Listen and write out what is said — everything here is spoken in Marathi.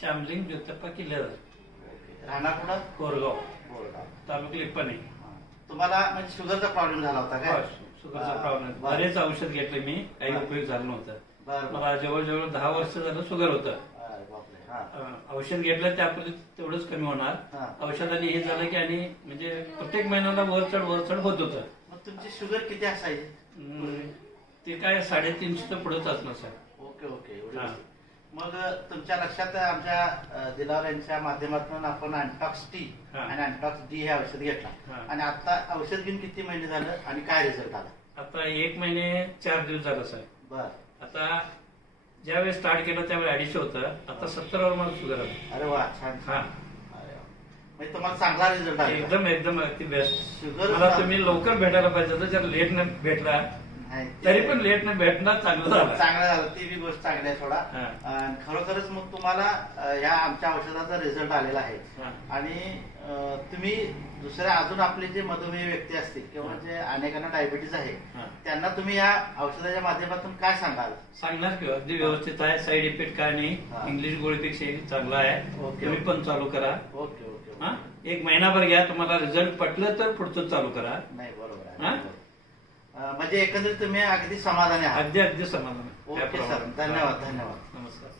श्यामलिंग ज्योतिप्पा किल्लेदार, राहणार कुठं? कोरगाव, बोरगाव. तालुका लिप्पाणी. तुम्हाला म्हणजे शुगरचा प्रॉब्लेम झाला होता काय? शुगरचा प्रॉब्लेम, बरेच औषध घेतले मी, काही उपयोग झाला नव्हता. मला जवळजवळ 10 वर्ष झालं शुगर होतं. औषध घेतलं त्यापूर्वी तेवढंच कमी होणार. औषधाने हे झालं की आणि म्हणजे प्रत्येक महिन्याला वर चढ होत होतं. मग तुमची शुगर किती असायची? ते काय 350 पुढेच असणार साहेब. Okay okay. मग तुमच्या लक्षात आमच्या दिलावर यांच्या माध्यमातून आपण अँटॉक्स टी आणि अँटॉक्स डी हे औषध घेतला आणि आता औषध घेऊन किती महिने झालं आणि काय रिझल्ट आला? आता 1 महिने 4 दिवस झाला साहेब. बर. आता ज्यावेळेस स्टार्ट केलं त्यावेळी 250 होतं, आता 70 वर मला शुगर आलं. अरे वा, छान. हा, म्हणजे तुम्हाला चांगला रिझल्ट आला? एकदम अगदी बेस्ट. शुगर मला तुम्ही लवकर भेटायला पाहिजे होतं, जर लेट न भेटला तरी पण लेट न भेटणार चांगलं झालं. चांगलं झालं, ती बी गोष्ट चांगली आहे थोडा. आणि खरोखरच मग तुम्हाला या आमच्या औषधाचा रिझल्ट आलेला आहे. आणि तुम्ही दुसऱ्या अजून आपले जे मधुमेह व्यक्ती असतील किंवा जे अनेकांना डायबिटीज आहे त्यांना तुम्ही या औषधाच्या माध्यमातून काय सांगाल? सांगणार की अगदी व्यवस्थित आहे, साईड इफेक्ट काय नाही, इंग्लिश गोळीपेक्षा चांगला आहे. तुम्ही पण चालू करा. Okay okay. 1 महिनाभर घ्या, तुम्हाला रिझल्ट पटलं तर पुढचं चालू करा. नाही, बरोबर आहे. म्हणजे एकंदरीत तुम्ही अगदी समाधानी आहात? अगदी समाधान. ओके सर, धन्यवाद. नमस्कार.